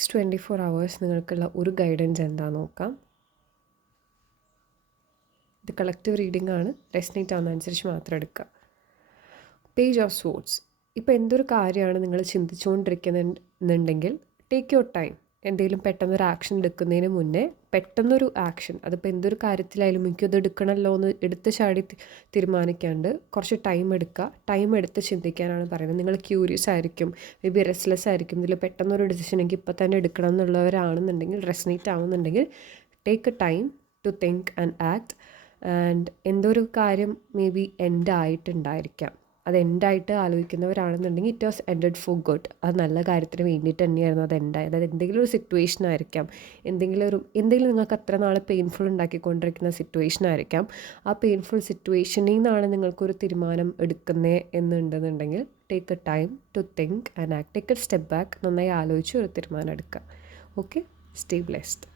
Next 24 hours നിങ്ങൾക്കുള്ള ഒരു guidance എന്താണെന്ന് നോക്കാം. ഇത് കളക്റ്റീവ് റീഡിംഗ് ആണ്. റെസനേറ്റ് ആവുന്നതനുസരിച്ച് മാത്രം എടുക്കുക. Page of swords. ഇപ്പോൾ എന്തൊരു കാര്യമാണ് നിങ്ങൾ ചിന്തിച്ചുകൊണ്ടിരിക്കുന്നുണ്ടെങ്കിൽ ടേക്ക് യുവർ ടൈം. എന്തെങ്കിലും പെട്ടെന്നൊരു ആക്ഷൻ എടുക്കുന്നതിന് മുന്നേ പെട്ടെന്നൊരു ആക്ഷൻ, അതിപ്പോൾ എന്തൊരു കാര്യത്തിലായാലും എനിക്കത് എടുക്കണമല്ലോ എന്ന് എടുത്ത് ചാടി തീരുമാനിക്കാണ്ട് കുറച്ച് ടൈം എടുക്കുക. ടൈം എടുത്ത് ചിന്തിക്കാനാണ് പറയുന്നത്. നിങ്ങൾ ക്യൂരിയസ് ആയിരിക്കും, മേ ബി റെസ്റ്റ്ലെസ് ആയിരിക്കും, ഇതിൽ പെട്ടെന്നൊരു ഡിസിഷൻ എനിക്ക് ഇപ്പോൾ തന്നെ എടുക്കണം എന്നുള്ളവരാണെന്നുണ്ടെങ്കിൽ, റെസനേറ്റ് ആവുന്നുണ്ടെങ്കിൽ take a time to think and act. And എന്തൊരു കാര്യം മേ ബി എൻഡ് ആയിട്ടുണ്ടായിരിക്കാം, അത് എൻഡായിട്ട് ആലോചിക്കുന്നവരാണെന്നുണ്ടെങ്കിൽ it was ended for good. അത് നല്ല കാര്യത്തിന് വേണ്ടിയിട്ട് തന്നെയായിരുന്നു അത് എൻഡായത്. അതായത് എന്തെങ്കിലും ഒരു സിറ്റുവേഷൻ ആയിരിക്കാം, എന്തെങ്കിലും നിങ്ങൾക്ക് അത്ര നാൾ പെയിൻഫുൾ ഉണ്ടാക്കിക്കൊണ്ടിരിക്കുന്ന സിറ്റുവേഷൻ ആയിരിക്കാം. ആ പെയിൻഫുൾ സിറ്റുവേഷനിൽ നിന്നാണ് നിങ്ങൾക്കൊരു തീരുമാനം എടുക്കുന്നത് എന്നുണ്ടെന്നുണ്ടെങ്കിൽ take a time to think and act. Take a step back. നന്നായി ആലോചിച്ച് ഒരു തീരുമാനം എടുക്കുക. Okay, stay blessed.